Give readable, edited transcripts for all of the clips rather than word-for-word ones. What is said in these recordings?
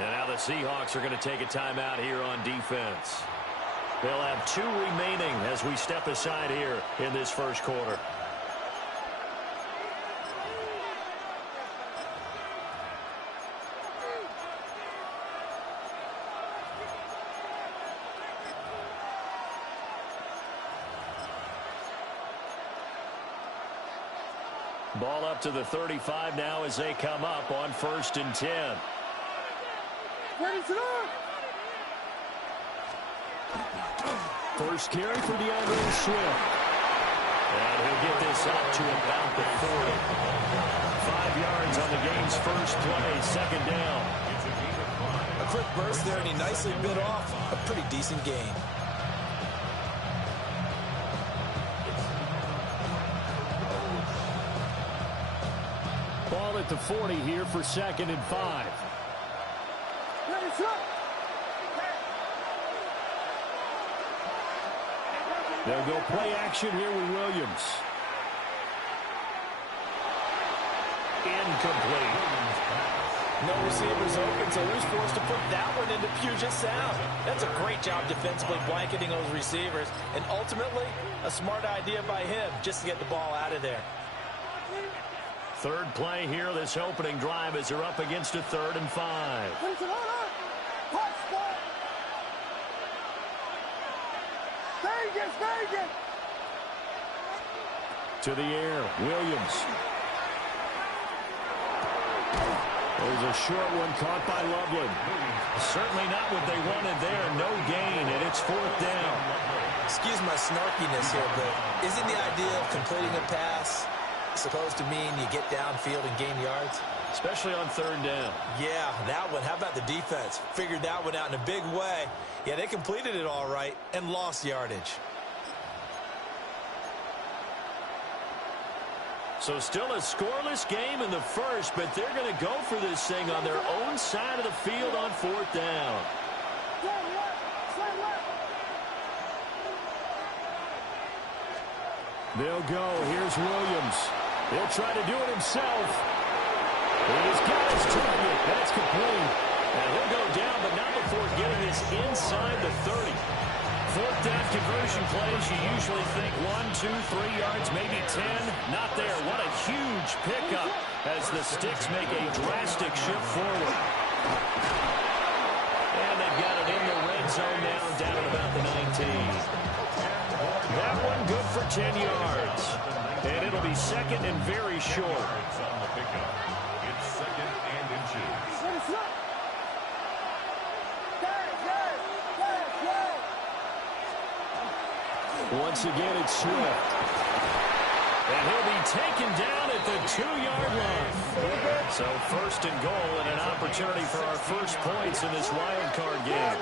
And now the Seahawks are going to take a timeout here on defense. They'll have 2 remaining as we step aside here in this first quarter. Ball up to the 35 now as they come up on 1st and 10. First carry for DeAndre Swift. And he'll get this up to about the 40. 5 yards on the game's first play, 2nd down. A quick burst there, and he nicely bit off a pretty decent gain. Ball at the 40 here for 2nd and 5. They'll go play action here with Williams. Incomplete. No receivers open, so he's forced to put that one into Puget Sound. That's a great job defensively blanketing those receivers, and ultimately a smart idea by him just to get the ball out of there. 3rd play here, this opening drive, as they're up against a 3rd and 5. To the air, Williams. There's a short one caught by Loveland. Certainly not what they wanted there. No gain, and it's 4th down. Excuse my snarkiness here, but isn't the idea of completing a pass supposed to mean you get downfield and gain yards? Especially on 3rd down. Yeah, that one. How about the defense? Figured that one out in a big way. Yeah, they completed it all right and lost yardage. So still a scoreless game in the first, but they're going to go for this thing on their own side of the field on 4th down. They'll go. Here's Williams. He'll try to do it himself. He's got his target. That's complete. And he'll go down, but not before getting this inside the 30. 4th down conversion plays, you usually think 1, 2, 3 yards, maybe 10. Not there. What a huge pickup as the Sticks make a drastic shift forward. And they've got it in the red zone now, down at about the 19. That one good for 10 yards. And it'll be 2nd and very short. It's 2nd and inches. Once again, it's Swift. And he'll be taken down at the 2-yard line. So 1st and goal and an opportunity for our first points in this wild card game.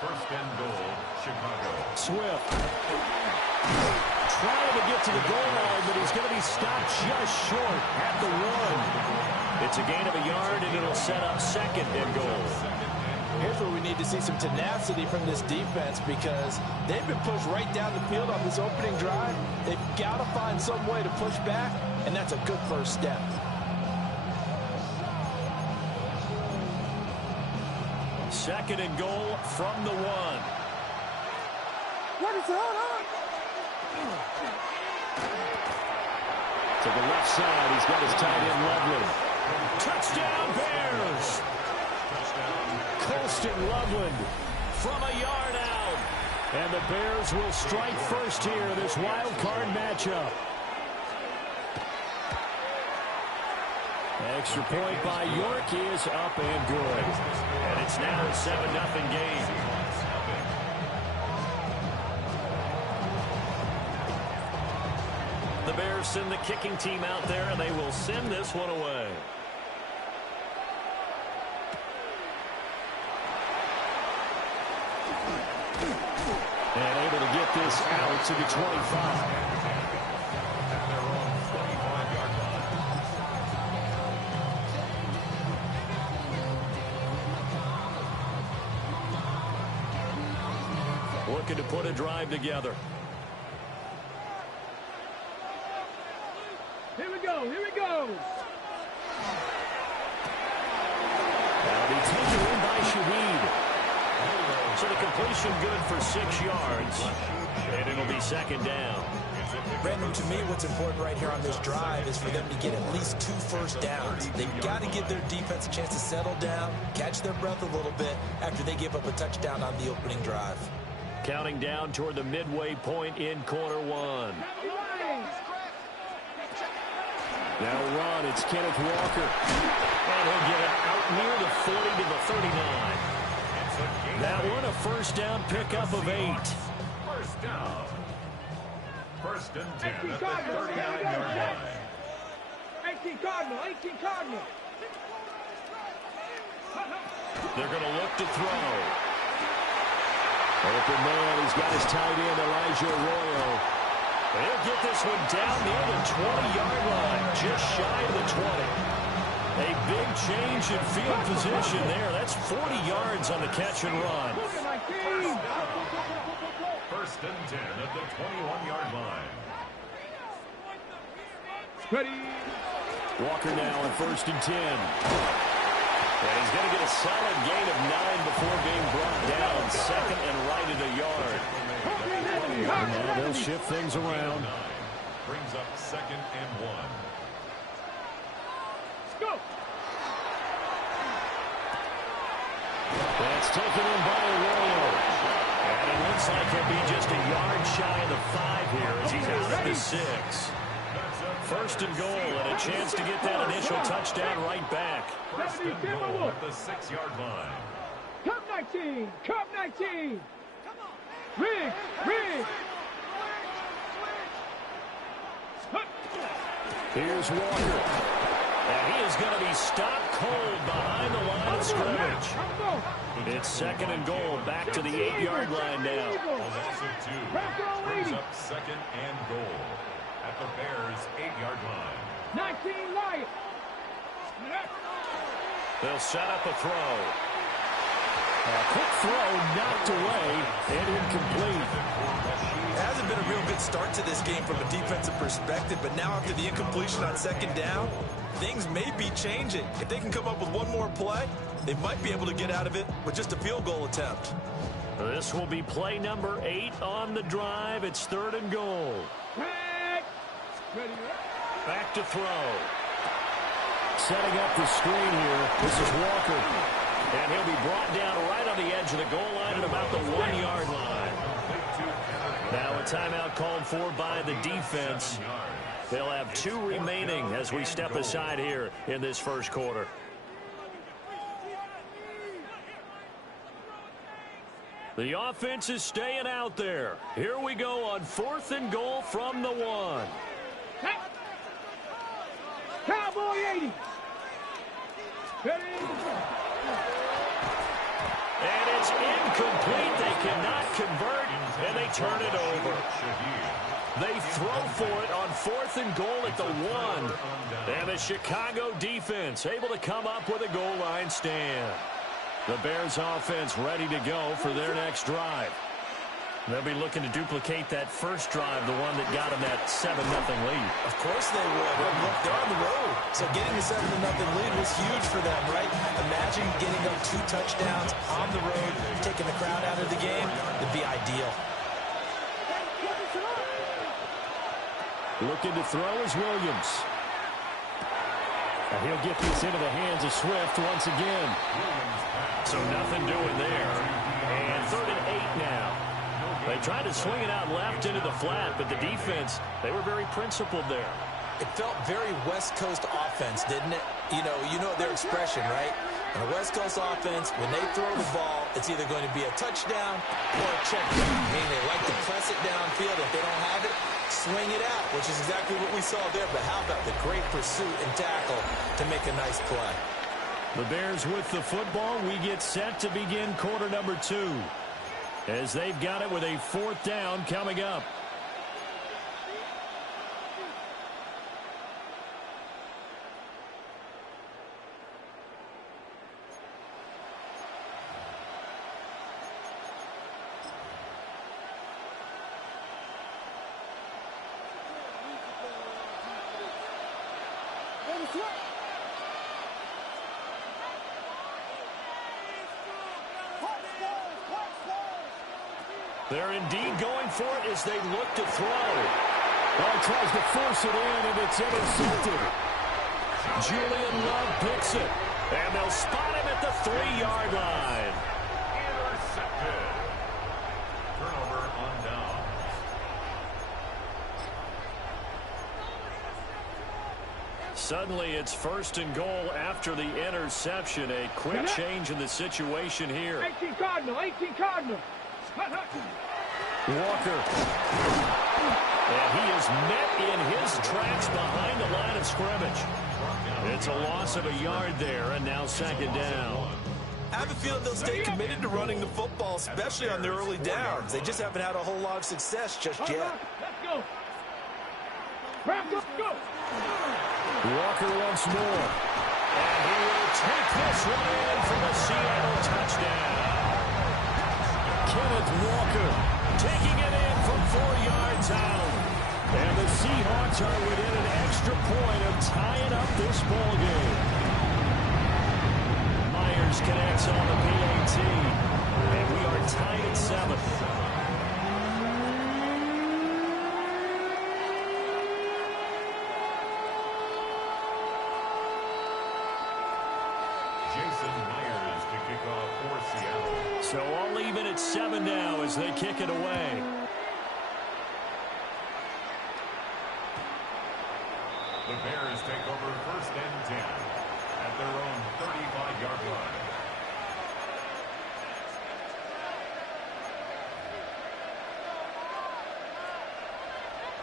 1st and goal, Chicago. Swift. Trying to get to the goal line, but he's going to be stopped just short at the 1. It's a gain of a yard, and it'll set up 2nd and goal. Here's where we need to see some tenacity from this defense, because they've been pushed right down the field on this opening drive. They've got to find some way to push back, and that's a good first step. Second and goal from the 1. To the left side, he's got his tight end Loveland. Touchdown Bears! Colston Loveland from a yard out. And the Bears will strike first here in this wild card matchup. Extra point by York is up and good. And it's now a 7-0 game. The Bears send the kicking team out there, and they will send this one away. And able to get this out to the 25. Looking to put a drive together. Here we go, here we go. completion good for 6 yards. And it'll be second down. Brandon, to me, what's important right here on this drive is for them to get at least 2 first downs. They've got to give their defense a chance to settle down, catch their breath a little bit after they give up a touchdown on the opening drive. Counting down toward the midway point in quarter one. Now run, it's Kenneth Walker. And he'll get it out near the 40 to the 39. That one, a first down pickup of 8. First down. First and 10 at the 39-yard line. 18 Cardinal, 18 Cardinal. They're going to look to throw. Open man, he's got his tight end, Elijah Arroyo. He'll get this one down near the 20-yard line, just shy of the 20. A big change in field position there. That's 40 yards on the catch and run. First and 10 at the 21-yard line. Ready. Walker now on first and 10. And he's going to get a solid gain of 9 before being brought down. Second and right at a yard. Now they'll shift things around. Brings up second and 1. Go. That's taken in by Arroyo. And it looks like he'll be just a yard shy of the 5 here as he's out at the 6. First and goal and a chance to get that initial touchdown right back. First and goal at the 6-yard line. Cup 19, Cup 19. Rig, rig. Here's Walker. And he is going to be stopped cold behind the line of scrimmage. It's second and goal, back to the 8-yard line now. Also 2. Brings up second and goal at the Bears' 8-yard line. 19 Lions. They'll set up a throw. A quick throw knocked away and incomplete. It hasn't been a real good start to this game from a defensive perspective, but now after the incompletion on second down, things may be changing. If they can come up with one more play, they might be able to get out of it with just a field goal attempt. This will be play number 8 on the drive. It's third and goal. Back to throw. Setting up the screen here. This is Walker. And he'll be brought down right on the edge of the goal line at about the 1-yard line. Now a timeout called for by the defense. They'll have 2 remaining as we step aside here in this first quarter. The offense is staying out there. Here we go on 4th and goal from the 1. Cowboy 80. Ready. And it's incomplete. They cannot convert, and they turn it over. They throw for it on 4th and goal at the 1. And the Chicago defense able to come up with a goal line stand. The Bears offense ready to go for their next drive. They'll be looking to duplicate that first drive, the one that got them that 7-0 lead. Of course they would. Look, they're on the road. So getting the 7-0 lead was huge for them, right? Imagine getting up 2 touchdowns on the road, taking the crowd out of the game. It'd be ideal. Looking to throw is Williams. And he'll get this into the hands of Swift once again. So nothing doing there. And third and 8 now. They tried to swing it out left into the flat, but the defense, they were very principled there. It felt very West Coast offense, didn't it? You know their expression, right? In a West Coast offense, when they throw the ball, it's either going to be a touchdown or a check down. Meaning they like to press it downfield. If they don't have it, swing it out, which is exactly what we saw there. But how about the great pursuit and tackle to make a nice play? The Bears with the football. We get set to begin quarter number 2. As they've got it with a 4th down coming up. They're indeed going for it as they look to throw. Well, tries to force it in, and it's intercepted. Julian Love picks it. And they'll spot him at the 3-yard line. Intercepted. Turnover on down. Suddenly, it's 1st and goal after the interception. A quick change in the situation here. 18 Cardinal, 18 Cardinal. Walker. And he is met in his tracks behind the line of scrimmage. It's a loss of a yard there, and now 2nd down. I have a feeling they'll stay committed to running the football, especially on their early downs. They just haven't had a whole lot of success just yet. Let's go. Let's go. Walker once more. And he will take this one in for the Seattle touchdown. Kenneth Walker taking it in from 4 yards out. And the Seahawks are within an extra point of tying up this ball game. Myers connects on the PAT. And we are tied at 7. So all even at 7 now as they kick it away. The Bears take over 1st and 10 at their own 35-yard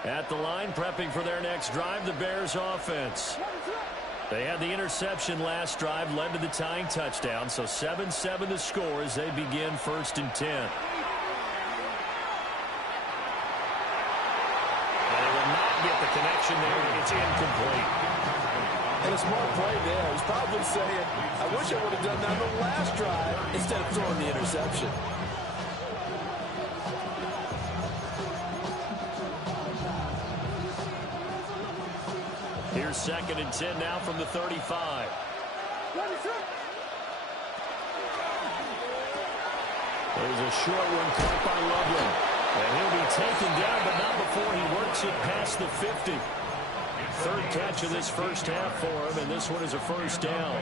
line. At the line, prepping for their next drive, the Bears offense. They had the interception last drive, led to the tying touchdown, so 7-7 the score as they begin 1st and 10. And they will not get the connection there. It's incomplete. And a smart play there. He's probably saying, I wish I would have done that on the last drive instead of throwing the interception. Here's 2nd and 10 now from the 35. There's a short one caught by Loveland. And he'll be taken down, but not before he works it past the 50. 3rd catch of this first half for him, and this one is a 1st down.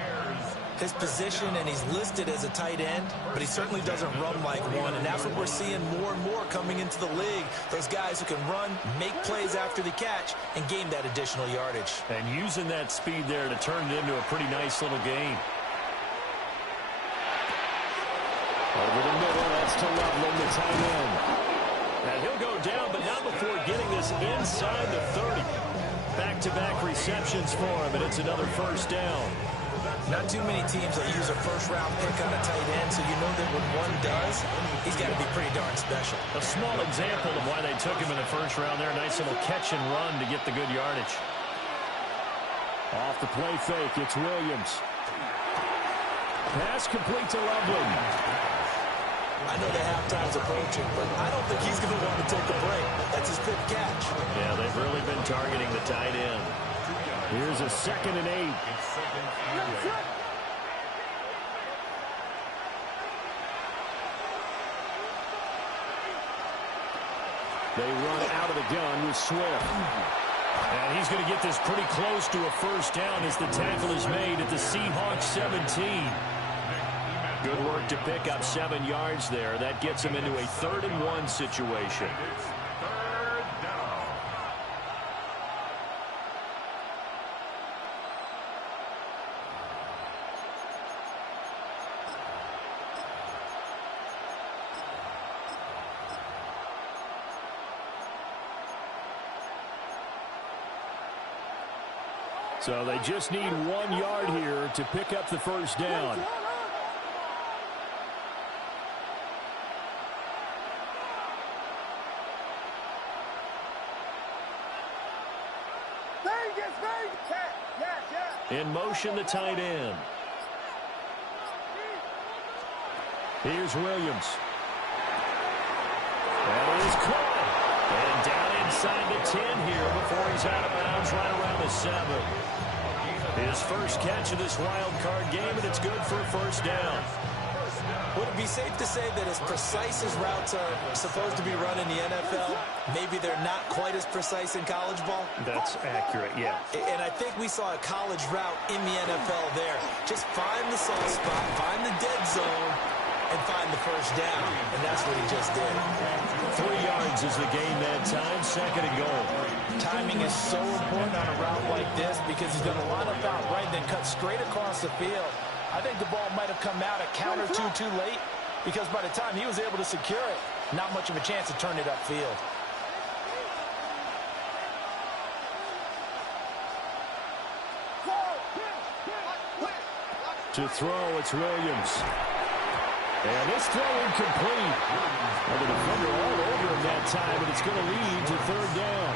His position, and he's listed as a tight end, but he certainly doesn't run like one, and that's what we're seeing more and more coming into the league. Those guys who can run, make plays after the catch, and gain that additional yardage. And using that speed there to turn it into a pretty nice little gain. Over the middle, that's to Loveland, the tight end. And he'll go down, but not before getting this inside the 30. Back-to-back receptions for him, and it's another 1st down. Not too many teams will use a first-round pick on a tight end, so you know that when one does, he's got to be pretty darn special. A small example of why they took him in the 1st round there. Nice little catch and run to get the good yardage. Off the play fake, it's Williams. Pass complete to Loveland. I know the halftime's approaching, but I don't think he's going to want to take a break. That's his 5th catch. Yeah, they've really been targeting the tight end. Here's a 2nd and 8. They run out of the gun with Swift. And he's going to get this pretty close to a 1st down as the tackle is made at the Seahawks 17. Good work to pick up 7 yards there. That gets him into a 3rd and 1 situation. So they just need 1 yard here to pick up the 1st down. In motion, the tight end. Here's Williams. That is caught. And down inside the 10 here before he's out of bounds right around the 7. His 1st catch of this wild card game, and it's good for a 1st down. Would it be safe to say that as precise as routes are supposed to be run in the NFL, maybe they're not quite as precise in college ball? That's accurate, yeah. And I think we saw a college route in the NFL there. Just find the soft spot, find the dead zone, and find the first down. And that's what he just did. 3 yards is the gain that time, 2nd and goal. Timing is so important on a route like this because he's going to line up out right and then cut straight across the field. I think the ball might have come out a count or two too late because by the time he was able to secure it, not much of a chance to turn it upfield. To throw, it's Williams. And this throw incomplete. Well, the defender all over him that time, and it's going to lead to 3rd down.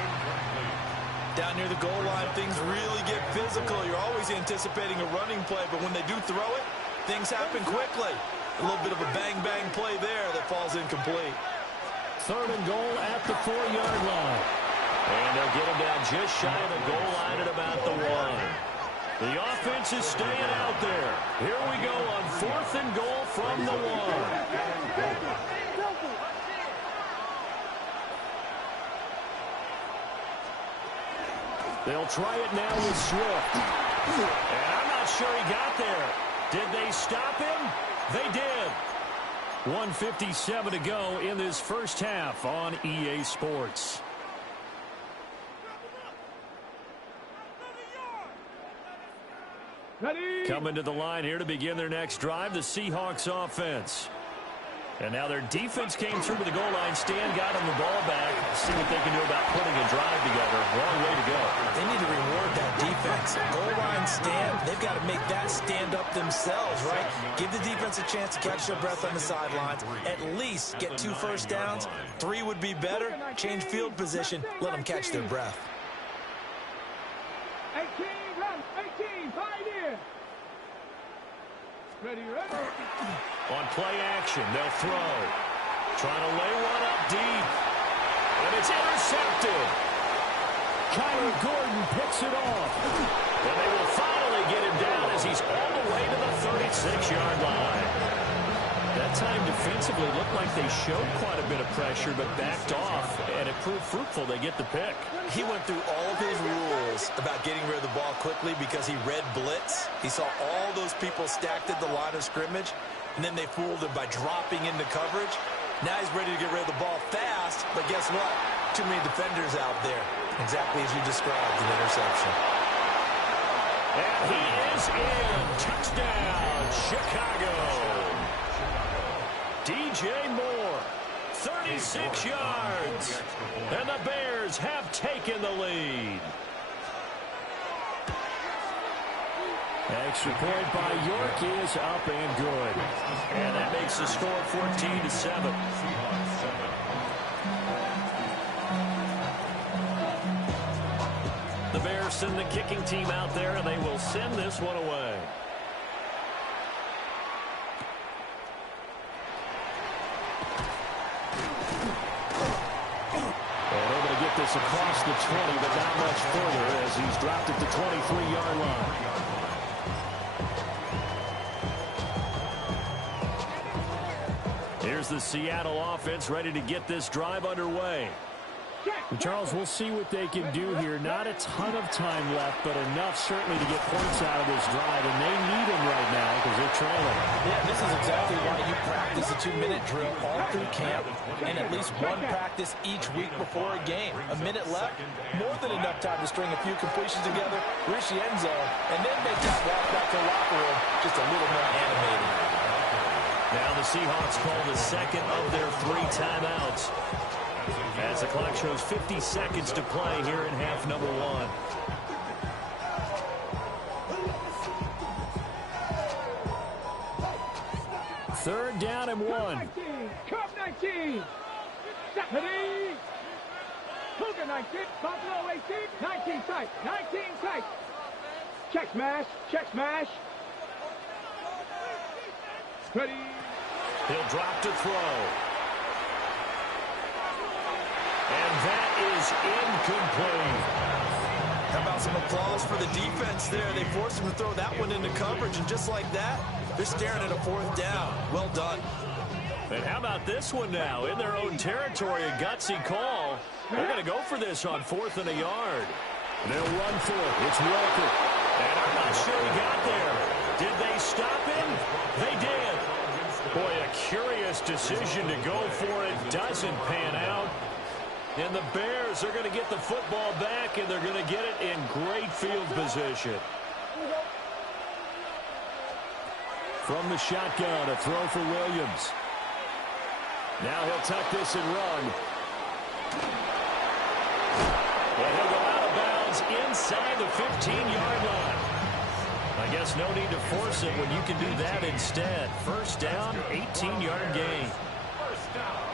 Down near the goal line, things really get physical. You're always anticipating a running play, but when they do throw it, things happen quickly. A little bit of a bang-bang play there that falls incomplete. 3rd and goal at the 4-yard line. And they'll get him down just shy of the goal line at about the 1. The offense is staying out there. Here we go on 4th and goal from the 1. They'll try it now with Swift. And I'm not sure he got there. Did they stop him? They did. 1:57 to go in this first half on EA Sports. Ready? Coming to the line here to begin their next drive, the Seahawks offense. And now their defense came through to the goal line. Stan got them the ball back. See what they can do about putting a drive together. Long way to go. They need to reward that defense. Goal line stand, they've got to make that stand up themselves, right? Give the defense a chance to catch their breath on the sidelines. At least get 2 first downs. 3 would be better. Change field position. Let them catch their breath. 18, run, 18, fight in. Ready, ready. On play action, they'll throw. Trying to lay one up deep. And it's intercepted. Kyler Gordon picks it off. And they will finally get him down as he's all the way to the 36-yard line. That time defensively looked like they showed quite a bit of pressure but backed off, and it proved fruitful. They get the pick. He went through all of his rules about getting rid of the ball quickly because he read blitz. He saw all those people stacked at the line of scrimmage, and then they fooled him by dropping into coverage. Now he's ready to get rid of the ball fast, but guess what? Too many defenders out there. Exactly as you described, an interception. And he is in. Touchdown, Chicago. DJ Moore, 36 yards. And the Bears have taken the lead. Extra point by York is up and good. And that makes the score 14-7. The Bears send the kicking team out there, and they will send this one away. And able to get this across the 20, but not much further as he's dropped at the 23-yard line. Here's the Seattle offense ready to get this drive underway. Charles, we'll see what they can do here. Not a ton of time left, but enough certainly to get points out of this drive, and they need them right now because they're trailing. Yeah, this is exactly why you practice a 2-minute drill all through camp and at least one practice each week before a game. A minute left, more than enough time to string a few completions together, reach the end zone, and then make that walk back to the locker room just a little more animated. Now the Seahawks call the second of their 3 timeouts, as the clock shows 50 seconds to play here in half number 1. Third down and 1. 19, Cup 19. Ready. Cougar 19, Buffalo 18, 19 tight, 19 tight. Check smash, check smash. Ready. He'll drop to throw. And that is incomplete. How about some applause for the defense there? They forced him to throw that one into coverage, and just like that, they're staring at a 4th down. Well done. And how about this one now? In their own territory, a gutsy call. They're going to go for this on 4th and a yard. They'll run for it. It's Walker. And I'm not sure he got there. Did they stop him? They did. Boy, a curious decision to go for it. Doesn't pan out. And the Bears are going to get the football back, and they're going to get it in great field position. From the shotgun, a throw for Williams. Now he'll tuck this and run. And he'll go out of bounds inside the 15-yard line. I guess no need to force it when you can do that instead. First down, 18-yard gain. First down.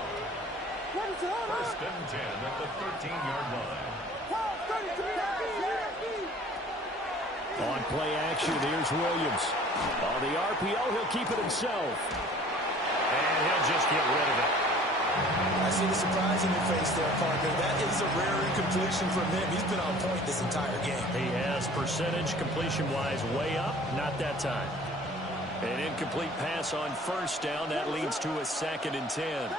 First and 10 at the 13-yard line. On play action, here's Williams. On the RPO, he'll keep it himself. And he'll just get rid of it. I see the surprise in your face there, partner. That is a rare incompletion from him. He's been on point this entire game. He has percentage completion-wise way up. Not that time. An incomplete pass on first down. That leads to a 2nd and 10.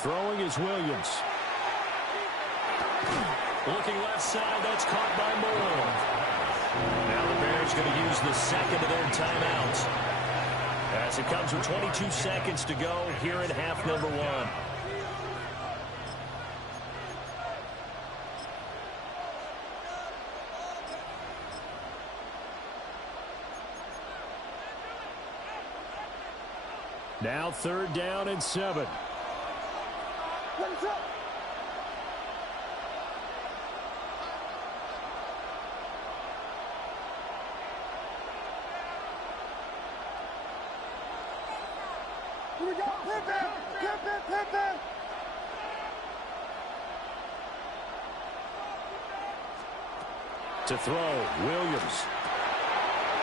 Throwing is Williams. Looking left side, that's caught by Moore. Now the Bears going to use the second of their timeouts. As it comes with 22 seconds to go here in half number 1. Now 3rd down and 7. Here we go. Pivot. To throw, Williams.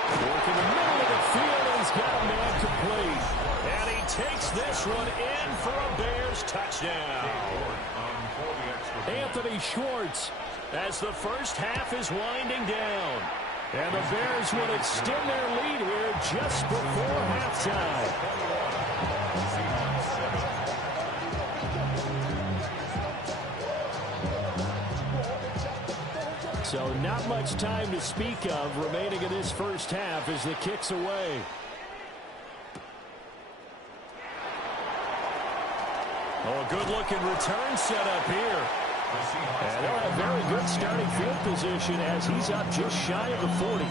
Work in the middle of the field, and he's got a man complete. And he takes this one in for a Bears touchdown. Anthony Schwartz, as the first half is winding down. And the Bears would extend their lead here just before halftime. So not much time to speak of remaining in this first half as the kick's away. Oh, a good-looking return set up here. And they're in a very good starting field position as he's up just shy of the 40.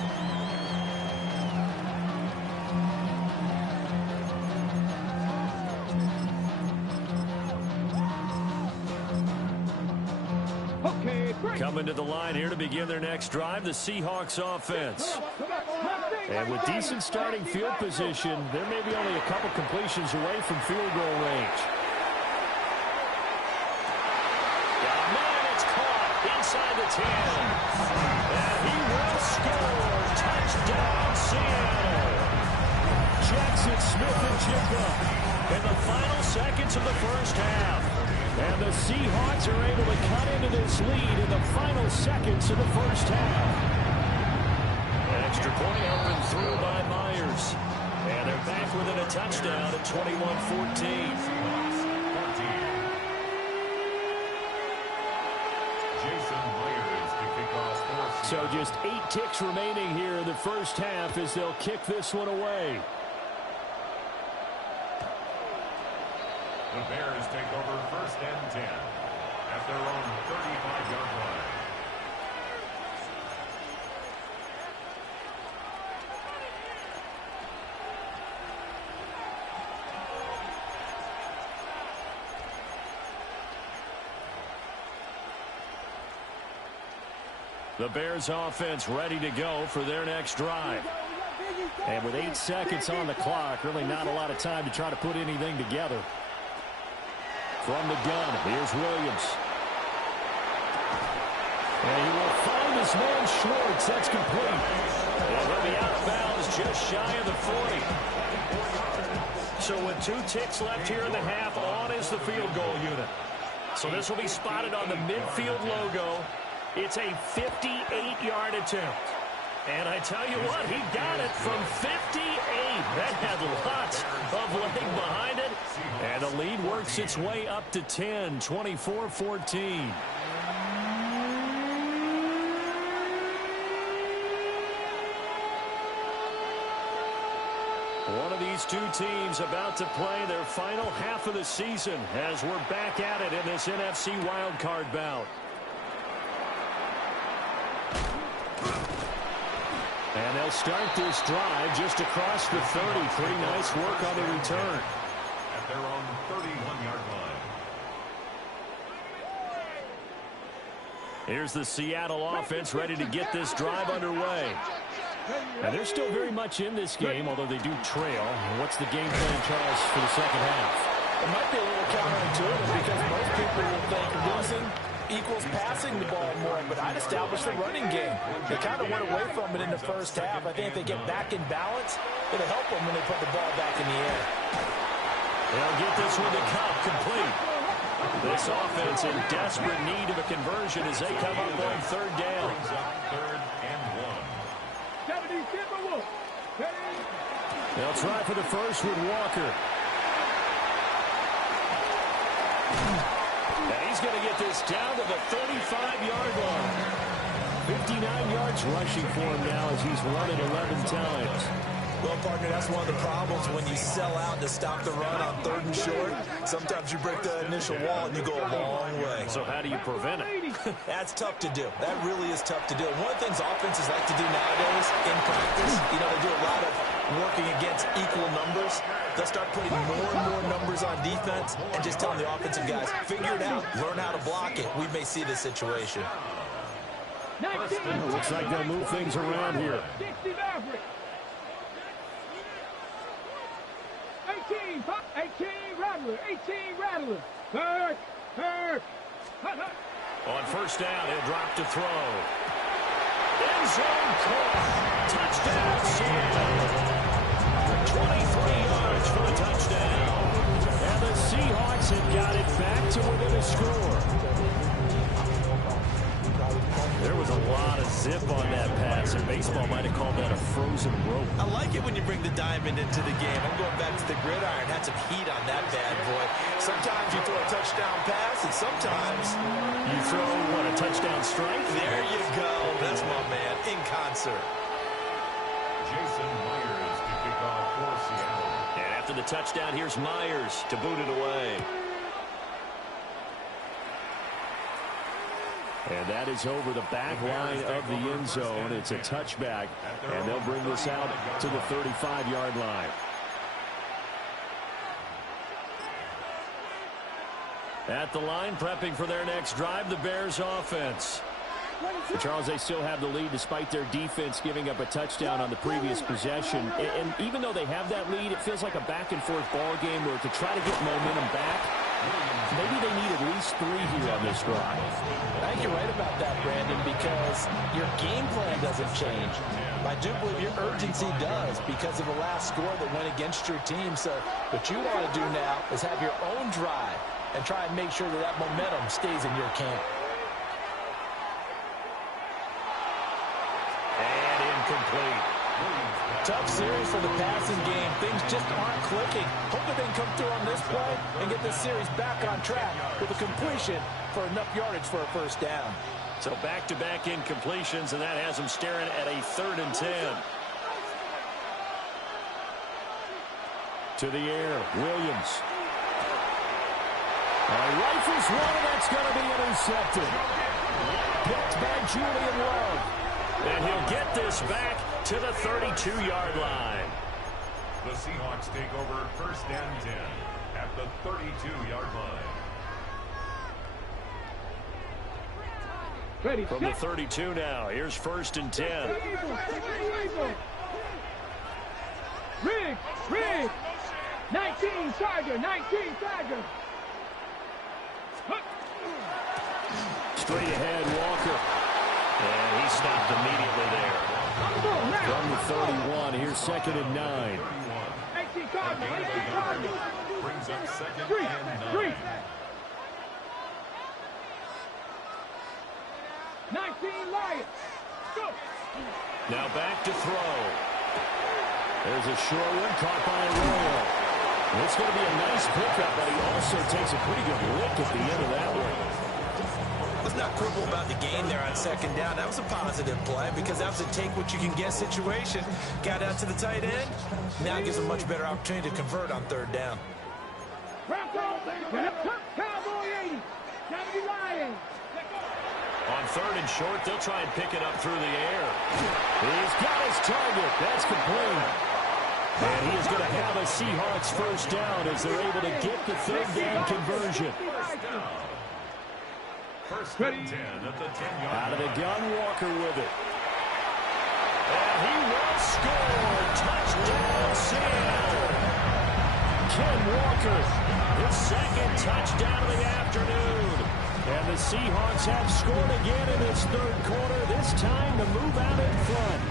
Coming to the line here to begin their next drive, the Seahawks offense. And with decent starting field position, there may be only a couple completions away from field goal range. Man, it's caught inside the 10. And he will score. Touchdown, Seattle. Jackson Smith-Njigba in the final seconds of the first half. And the Seahawks are able to cut into this lead in the final seconds of the first half. An extra point up and through by Myers. And they're back within a touchdown at 21-14. So just 8 ticks remaining here in the first half as they'll kick this one away. The Bears take over 1st and 10 at their own 35-yard line. The Bears offense ready to go for their next drive. And with 8 seconds on the clock, really not a lot of time to try to put anything together. From the gun, here's Williams. And he will find his man Schwartz. That's complete. And he'll be out of bounds just shy of the 40. So with 2 ticks left here in the half, on is the field goal unit. So this will be spotted on the midfield logo. It's a 58-yard attempt. And I tell you what, he got it from 58. That had lots of leg behind it. And the lead works its way up to 10, 24-14. One of these 2 teams about to play their final half of the season as we're back at it in this NFC wildcard bout. And they'll start this drive just across the 30. Pretty nice work on the return. At their own 31-yard line. Here's the Seattle offense ready to get this drive underway. And they're still very much in this game, although they do trail. What's the game plan, Charles, for the second half? It might be a little counterintuitive because most people will think losing equals passing the ball more, but I'd establish the running game. They kind of went away from it in the first half. I think if they get back in balance, it'll help them when they put the ball back in the air. They'll get this one to Cup complete. This offense in desperate need of a conversion as they come up on 3rd down. Third and 1. They'll try for the first with Walker. And he's going to get this down to the 35-yard line. 59 yards rushing for him now as he's run it 11 times. Well, partner, that's one of the problems when you sell out to stop the run on 3rd and short. Sometimes you break the initial wall and you go a long way. So how do you prevent it? That's tough to do. That really is tough to do. One of the things offenses like to do nowadays in practice, they do a lot of working against equal numbers. They'll start putting more and more numbers on defense and just telling the offensive guys, figure it out, learn how to block it. We may see this situation. Looks like they'll move things around here. 18 Rattler. Hurt. On 1st down, he'll drop to throw. End zone caught. Touchdown, Seattle. 23 yards for the touchdown. And the Seahawks have got it back to within a score. There was a lot of zip on that pass, and baseball might have called that a frozen rope. I like it when you bring the diamond into the game. I'm going back to the gridiron. Had some heat on that bad boy. Sometimes you throw a touchdown pass, and sometimes you throw, what, a touchdown strike? There you go. That's my man, in concert. Jason Myers to kick off for Seattle. And after the touchdown, here's Myers to boot it away. And that is over the back line of the end zone. It's a touchback, and they'll bring this out to the 35-yard line. At the line, prepping for their next drive, the Bears offense. Charles, they still have the lead despite their defense giving up a touchdown on the previous possession. And even though they have that lead, it feels like a back-and-forth ball game where to try to get momentum back, maybe they need at least 3 here on this drive. I think you're right about that, Brandon, because your game plan doesn't change. I do believe your urgency does because of the last score that went against your team. So what you want to do now is have your own drive and try and make sure that that momentum stays in your camp. And incomplete. Tough series for the passing game. Things just aren't clicking. Hope that they can come through on this play and get this series back on track with a completion for enough yardage for a first down. So back-to-back incompletions, and that has them staring at a 3rd and 10. To the air, Williams. Rifles one, and that's going to be intercepted. Picked by Julian Love. And he'll get this back to the 32-yard line. The Seahawks take over 1st and 10 at the 32-yard line. Ready, From the 32 now, here's 1st and 10. Rig. 19 Tiger. Straight ahead, Walker. And he stopped immediately there. From the 31, here's 2nd and 9. Cardinal. 18 Cardinal. Brings up second Three. and 9. 19 Lions. Go. Now back to throw. There's a short one caught by Arroyo. It's going to be a nice pickup, but he also takes a pretty good lick at the end of that one. Let's not quibble about the gain there on second down. That was a positive play because that was a take-what-you-can-get situation. Got out to the tight end. Now it gives a much better opportunity to convert on third down. Cowboy 80. 70 Lions. On third and short, they'll try and pick it up through the air. He's got his target. That's complete. And he is going to have a Seahawks first down as they're able to get the third down conversion. First and 10 at the 10-yard Out of the gun, Walker with it. And he will score. Touchdown, Seattle. Ken Walker, his second touchdown of the afternoon. And the Seahawks have scored again in this third quarter, this time to move out in front.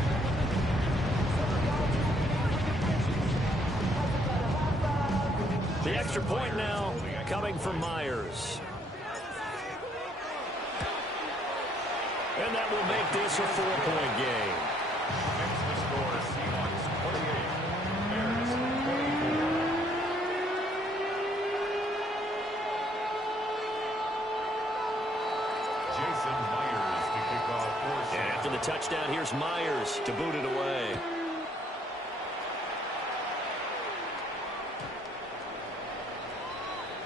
The extra point now coming from Myers. And that will make this a 4-point game. Makes the score Seahawks 28, Bears 24. Jason Myers to kick off for And Seattle. after the touchdown, here's Myers to boot it away.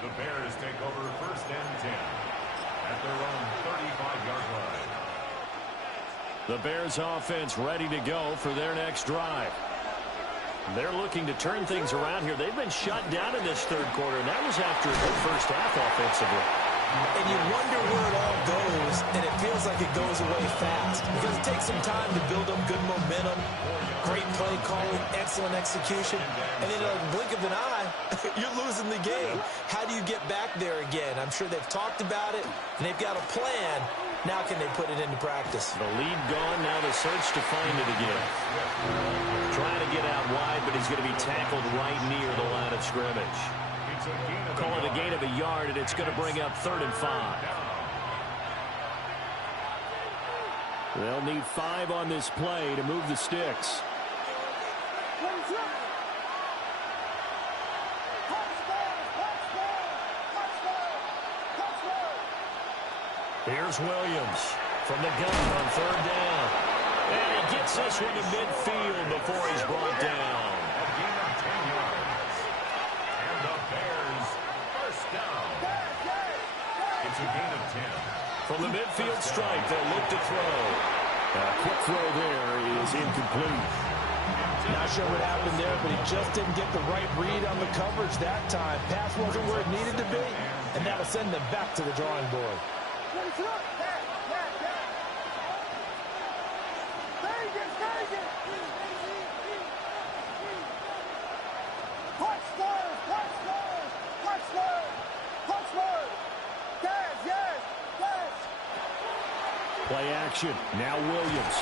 The Bears take over first and 10 at their own 35-yard line. The Bears offense ready to go for their next drive. They're looking to turn things around here. They've been shut down in this third quarter, and that was after a good first half offensively. And you wonder where it all goes, and it feels like it goes away fast because it takes some time to build up good momentum, great play calling, excellent execution, and in a blink of an eye, you're losing the game. How do you get back there again? I'm sure they've talked about it, and they've got a plan. Now can they put it into practice? The lead gone, now the search to find it again. Trying to get out wide, but he's going to be tackled right near the line of scrimmage. Call it a gain of a yard, and it's going to bring up 3rd and 5. They'll need 5 on this play to move the sticks. Here's Williams from the gun on 3rd down. And he gets this one to midfield before he's brought down. A gain of 10 yards. And the Bears first down. It's a gain of 10. From the midfield stripe, they'll look to throw. A quick throw there is incomplete. Not sure what happened there, but he just didn't get the right read on the coverage that time. Pass wasn't where it needed to be, and that'll send them back to the drawing board. Play action. Now Williams.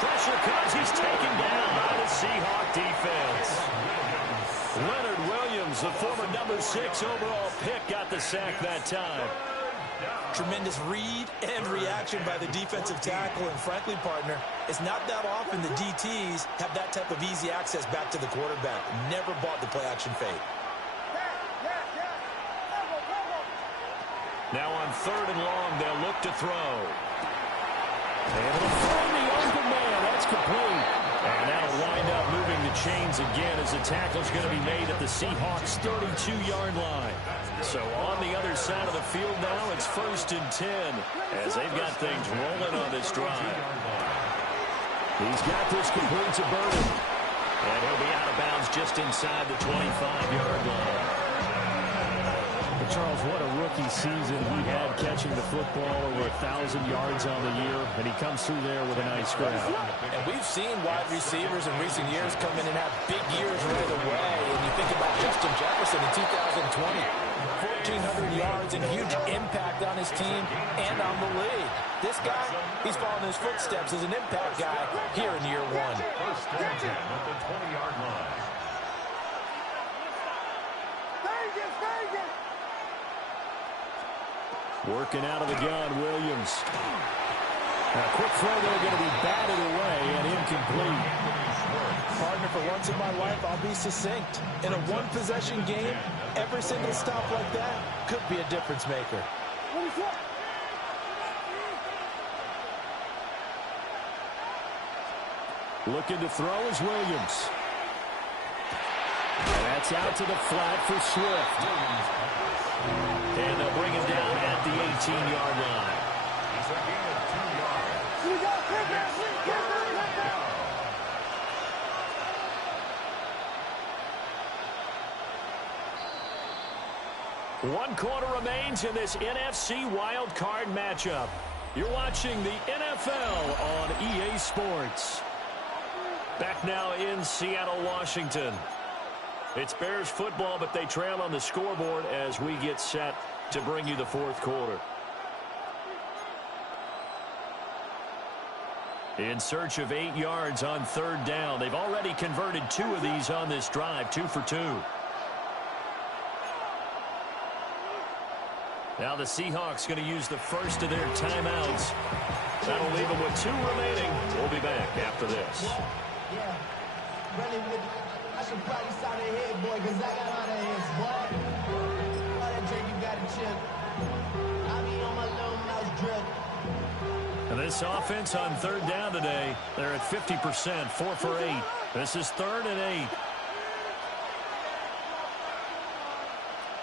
Pressure comes. He's taken down by the Seahawk defense. Leonard Williams, the former #6 overall pick, got the sack that time. Tremendous read and reaction by the defensive tackle, and frankly, partner, it's not that often the DTs have that type of easy access back to the quarterback. Never bought the play action fade. Now on 3rd and long, they'll look to throw. Able to find the open man. That's complete. And that'll wind up moving the chains again as the tackle's going to be made at the Seahawks' 32-yard line. So on the other side of the field now, it's 1st and 10 as they've got things rolling on this drive. He's got this complete to Burton. And he'll be out of bounds just inside the 25-yard line. Charles, what a rookie season he had catching the football, over 1,000 yards on the year, and he comes through there with a nice grab. And we've seen wide receivers in recent years come in and have big years right away. And you think about Justin Jefferson in 2020, 1,400 yards and huge impact on his team and on the league. This guy, he's following his footsteps as an impact guy here in year 1. First and 10 at the 20-yard line. Working out of the gun, Williams. A quick throw there, going to be batted away and incomplete. Partner, for once in my life, I'll be succinct. In a one-possession game, every single stop like that could be a difference maker. Looking to throw is Williams. And that's out to the flat for Swift. And they'll bring him down at the 18-yard line. It's a gain of 2 yards. One quarter remains in this NFC Wildcard matchup. You're watching the NFL on EA Sports. Back now in Seattle, Washington. It's Bears football, but they trail on the scoreboard as we get set to bring you the fourth quarter. In search of 8 yards on third down. They've already converted 2 of these on this drive, 2 for 2. Now the Seahawks going to use the first of their timeouts. That'll leave them with 2 remaining. We'll be back after this. Yeah, really, I should probably start a head, boy, because I got all that heads, boy. All that drink, you got to chill. I be on my little mouse drip. And this offense on third down today, they're at 50%, 4 for 8. This is 3rd and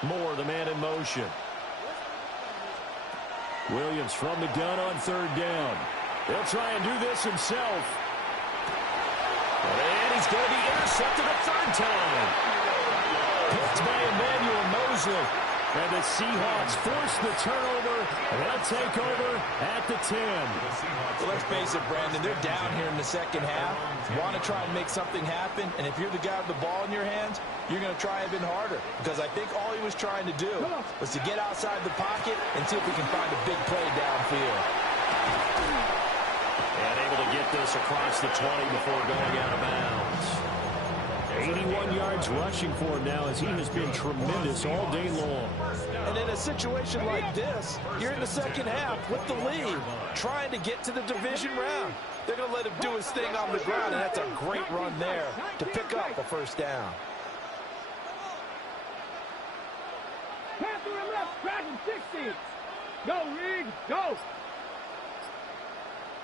8. Moore, the man in motion. Williams from the gun on third down. He'll try and do this himself. And he's going to be intercepted a third time. Picked by Emmanuel Mosley. And the Seahawks force the turnover. And they'll take over at the 10. Well, let's face it, Brandon, they're down here in the second half. Want to try and make something happen. And if you're the guy with the ball in your hands, you're going to try even harder. Because I think all he was trying to do was to get outside the pocket and see if we can find a big play downfield. And able to get this across the 20 before going out of bounds. 81 yards rushing for him now as he has been tremendous all day long. And in a situation like this, you're in the second half with the lead, trying to get to the division round. They're going to let him do his thing on the ground, and that's a great run there to pick up a first down. Pass to the left, tracking 60. Go, Reed, go.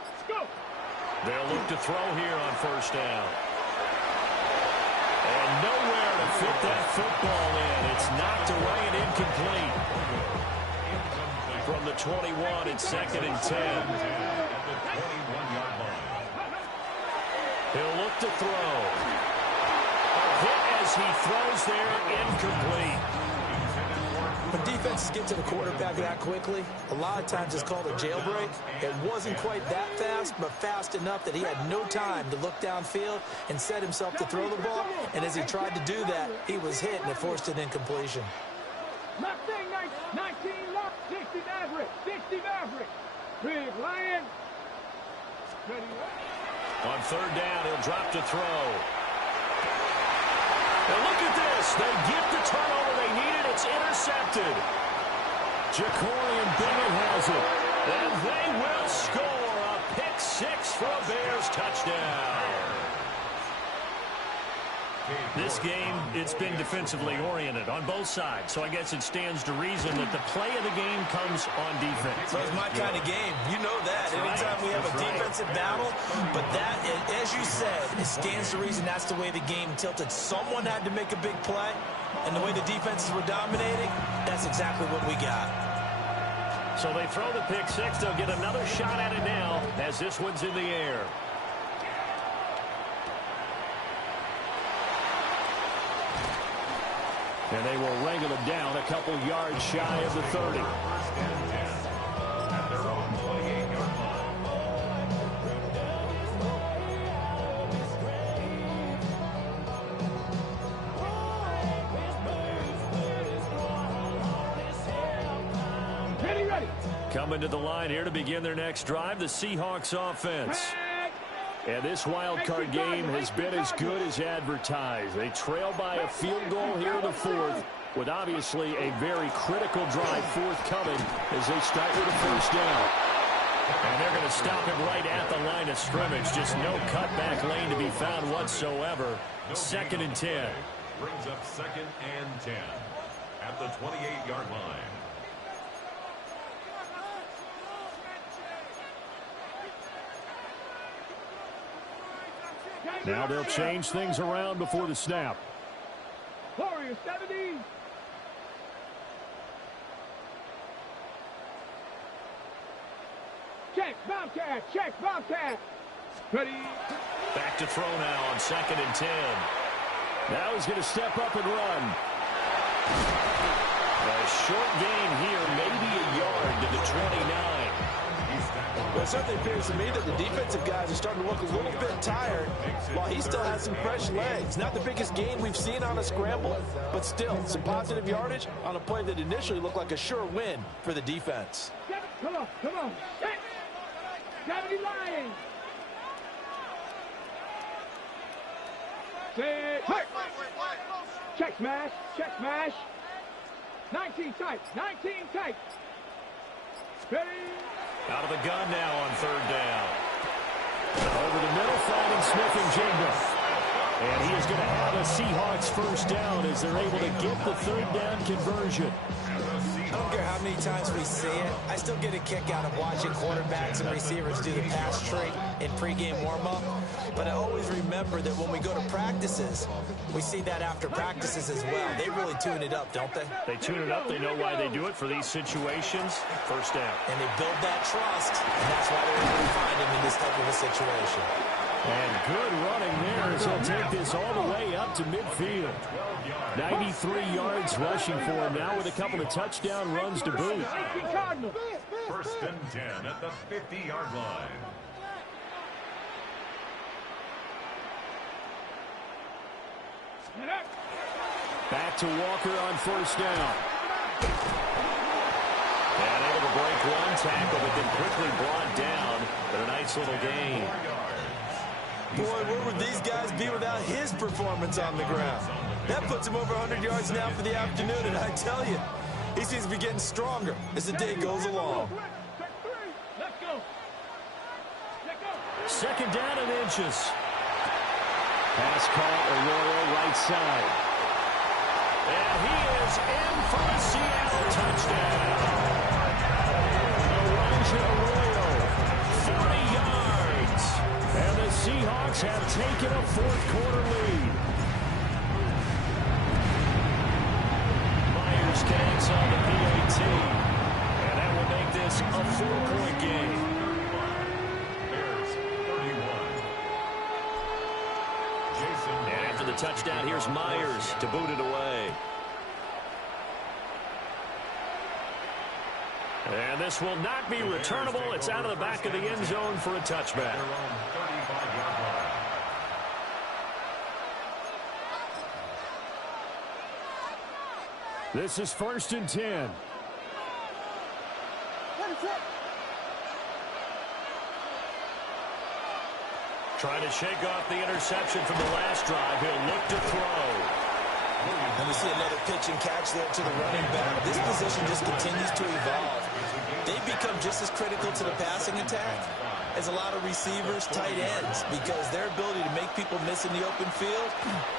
Let's go. They'll look to throw here on first down. And nowhere to fit that football in. It's knocked away and incomplete. From the 21, it's 2nd and 10. He'll look to throw. A hit as he throws there, incomplete. When defenses get to the quarterback that quickly, a lot of times it's called a jailbreak. It wasn't quite that fast, but fast enough that he had no time to look downfield and set himself to throw the ball. And as he tried to do that, he was hit and it forced an incompletion. Mustang 19 lock, 60 Maverick, 60 Maverick. Big Lion. Ready. On third down, he'll drop to throw. And look at this. They get the turnover they needed. It's intercepted. Jacorian Bennett has it. And they will score a pick 6 for a Bears touchdown. This game, it's been defensively oriented on both sides. So I guess it stands to reason that the play of the game comes on defense. So it's my kind of game. You know that. Anytime we have a defensive battle. But that, as you said, it stands to reason that's the way the game tilted. Someone had to make a big play. And the way the defenses were dominating, that's exactly what we got. So they throw the pick 6. They'll get another shot at it now as this one's in the air. And they will wrangle them down a couple yards shy of the 30. At their own 28-yard line. Ready. Coming to the line here to begin their next drive, the Seahawks offense. And this wild card game has been as good as advertised. They trail by a field goal here in the 4th. with obviously a very critical drive forthcoming as they start with a first down. And they're going to stop him right at the line of scrimmage. Just no cutback lane to be found whatsoever. 2nd and 10. Brings up 2nd and 10 at the 28-yard line. Now they'll change things around before the snap. Warriors 70. Check, Bobcat, check, Bobcat. Ready. Back to throw now on 2nd and 10. Now he's going to step up and run. A short gain here, maybe a yard to the 29. Well, it certainly appears to me that the defensive guys are starting to look a little bit tired while he still has some fresh legs. Not the biggest gain we've seen on a scramble, but still some positive yardage on a play that initially looked like a sure win for the defense. Come on, come on. Set. 70 line. Set. Check smash, check smash. 19 tight, 19 tight. Ready. Out of the gun now on 3rd down. Over the middle, finding Smith and Jigba. And he is going to have a Seahawks first down as they're able to get the 3rd down conversion. I don't care how many times we see it. I still get a kick out of watching quarterbacks and receivers do the pass trick in pregame warm-up. But I always remember that when we go to practices, we see that after practices as well. They really tune it up, don't they? They tune it up. They know why they do it for these situations. First down. And they build that trust, and that's why they're able to find him in this type of a situation. And good running there as he'll take this all the way up to midfield. 93 yards rushing for him now with a couple of touchdown runs to boot. 1st and 10 at the 50-yard line. Back to Walker on 1st down. And able to break one tackle, but then quickly brought down. But a nice little gain. Boy, where would these guys be without his performance on the ground? That puts him over 100 yards now for the afternoon, and I tell you, he seems to be getting stronger as the day goes along. Let's go. Let's go. 2nd down and inches. Pass caught, Arroyo right side. And he is in for a Seattle touchdown. Arroyo, 40 yards. And the Seahawks have taken a 4th quarter lead. Myers connects on the PAT. And that will make this a 4-point game. Bears 31. And after the touchdown, here's Myers to boot it away. And this will not be returnable. It's out of the back of the end zone for a touchback. This is 1st and 10. Trying to shake off the interception from the last drive. He'll look to throw. And we see another pitch and catch there to the running back. This position just continues to evolve. They become just as critical to the passing attack as a lot of receivers, tight ends, because their ability to make people miss in the open field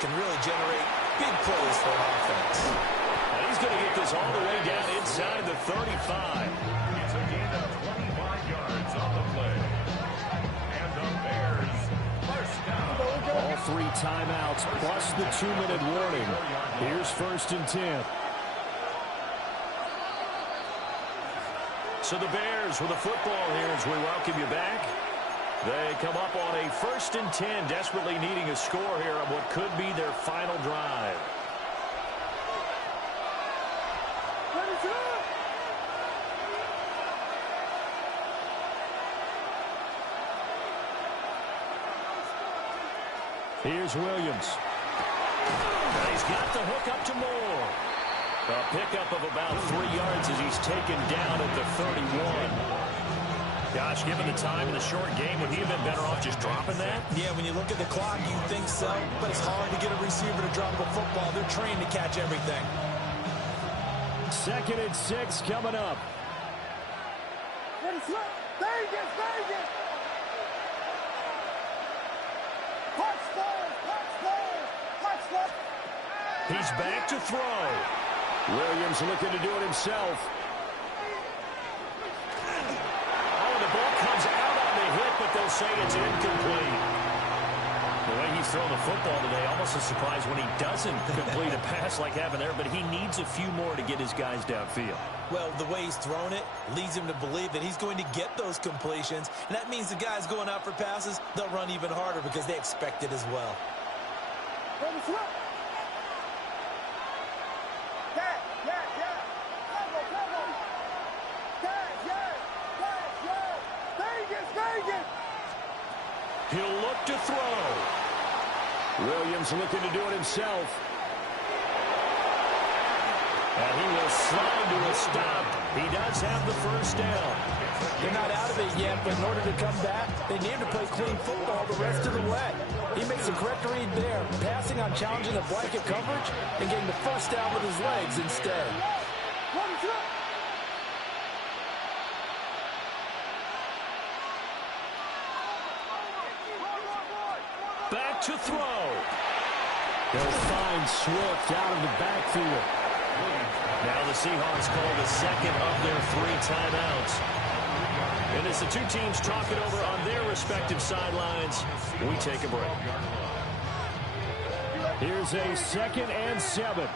can really generate big plays for an offense. And he's going to get this all the way down inside the 35. It's a gain of 25 yards on the play. And the Bears first down. All 3 timeouts plus the 2-minute warning. Here's 1st and 10. So the Bears with the football here as we welcome you back. They come up on a 1st and 10, desperately needing a score here on what could be their final drive. Here's Williams. And he's got the hook up to Moore. A pickup of about 3 yards as he's taken down at the 31. Gosh, given the time in the short game, would he have been better off just dropping that? Yeah, when you look at the clock, you think so, but it's hard to get a receiver to drop a football. They're trained to catch everything. 2nd and 6 coming up. Vegas! He's back to throw. Williams looking to do it himself. Oh, the ball comes out on the hit, but they'll say it's incomplete. The way he's thrown the football today, almost a surprise when he doesn't complete a pass like having there, but he needs a few more to get his guys downfield. Well, the way he's thrown it leads him to believe that he's going to get those completions, and that means the guys going out for passes, they'll run even harder because they expect it as well. He'll look to throw. Williams looking to do it himself. And he will slide to a stop. He does have the first down. They're not out of it yet, but in order to come back, they need to play clean football the rest of the way. He makes a correct read there, passing on challenging the blanket coverage and getting the first down with his legs instead. Back to throw. They'll find Swift out of the backfield. Now the Seahawks call the second of their 3 timeouts. And as the two teams talk it over on their respective sidelines, we take a break. Here's a 2nd and 7.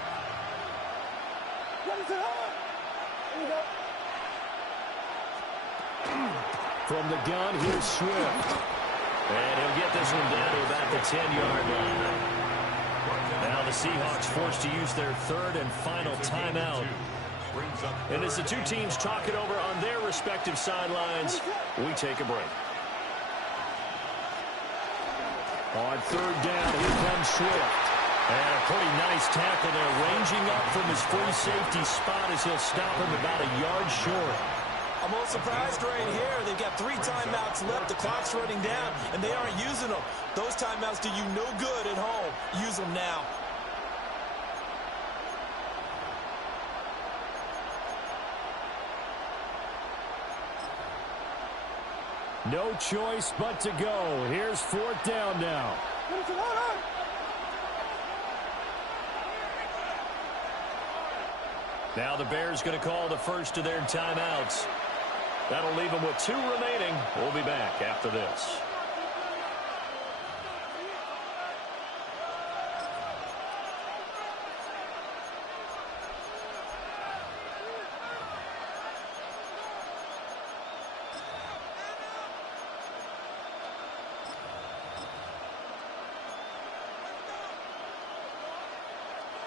From the gun, here's Swift. And he'll get this one down to about the 10-yard line. Now the Seahawks forced to use their 3rd and final timeout. And as the two teams talk it over on their respective sidelines, we take a break. On 3rd down, here comes Swift. And a pretty nice tackle there, ranging up from his free safety spot as he'll stop him about a yard short. I'm a little surprised right here. They've got 3 timeouts left. The clock's running down, and they aren't using them. Those timeouts do you no good at home. Use them now. No choice but to go. Here's 4th down now. Now the Bears going to call the first of their timeouts. That'll leave them with 2 remaining. We'll be back after this.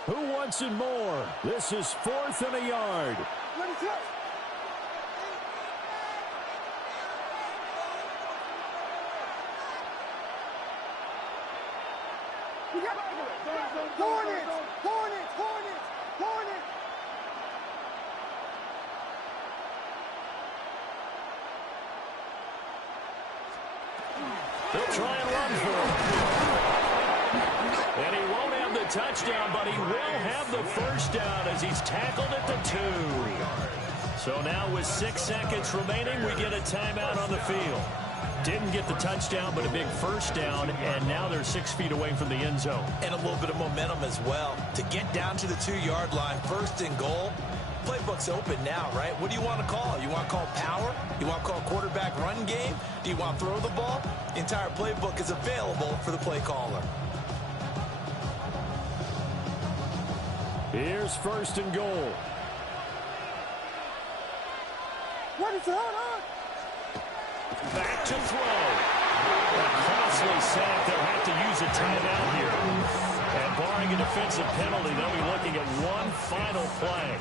Who wants it more? This is 4th and a yard. They'll try and run for him. And he won't have the touchdown, but he will have the first down as he's tackled at the 2. So now with 6 seconds remaining, we get a timeout on the field. Didn't get the touchdown, but a big first down, and now they're 6 feet away from the end zone. And a little bit of momentum as well. To get down to the 2-yard line, 1st and goal, playbook's open now, right? What do you want to call? You want to call power? You want to call quarterback run game? Do you want to throw the ball? The entire playbook is available for the play caller. Here's 1st and goal. Back to throw. A costly sack. They'll have to use a timeout here. And barring a defensive penalty, they'll be looking at one final play.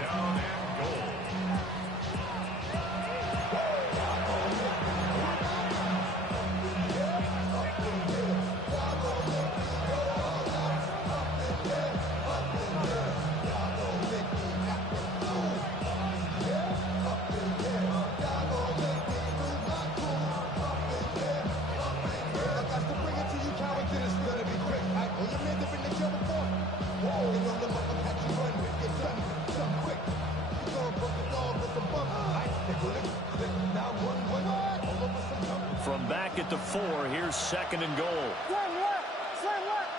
from back at the 4. Here's 2nd and goal. Slam left. Slam left.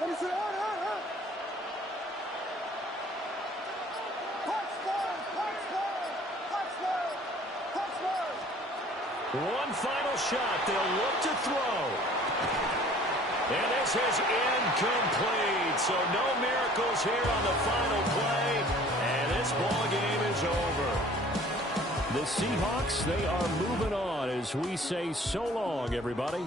What is it? One final shot. They'll look to throw. And this is incomplete. So no miracles here on the final play. And this ball game is over. The Seahawks, they are moving on as we say so long, everybody.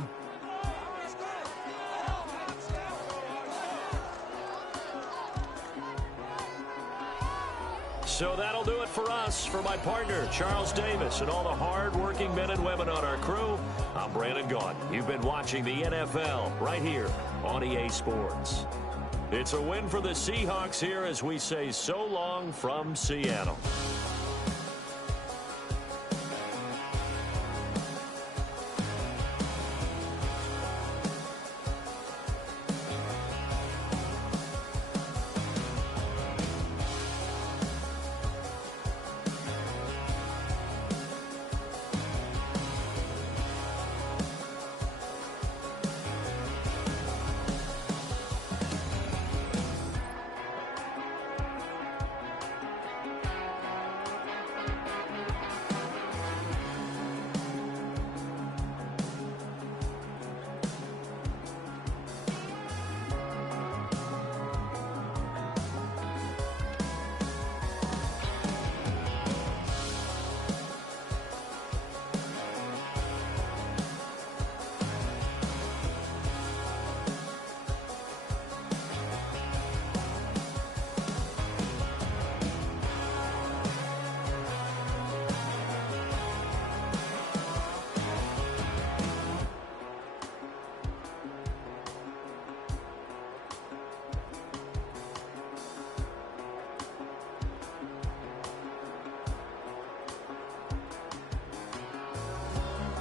So that'll do it for us. For my partner, Charles Davis, and all the hard-working men and women on our crew, I'm Brandon Gaudin. You've been watching the NFL right here on EA Sports. It's a win for the Seahawks here as we say so long from Seattle.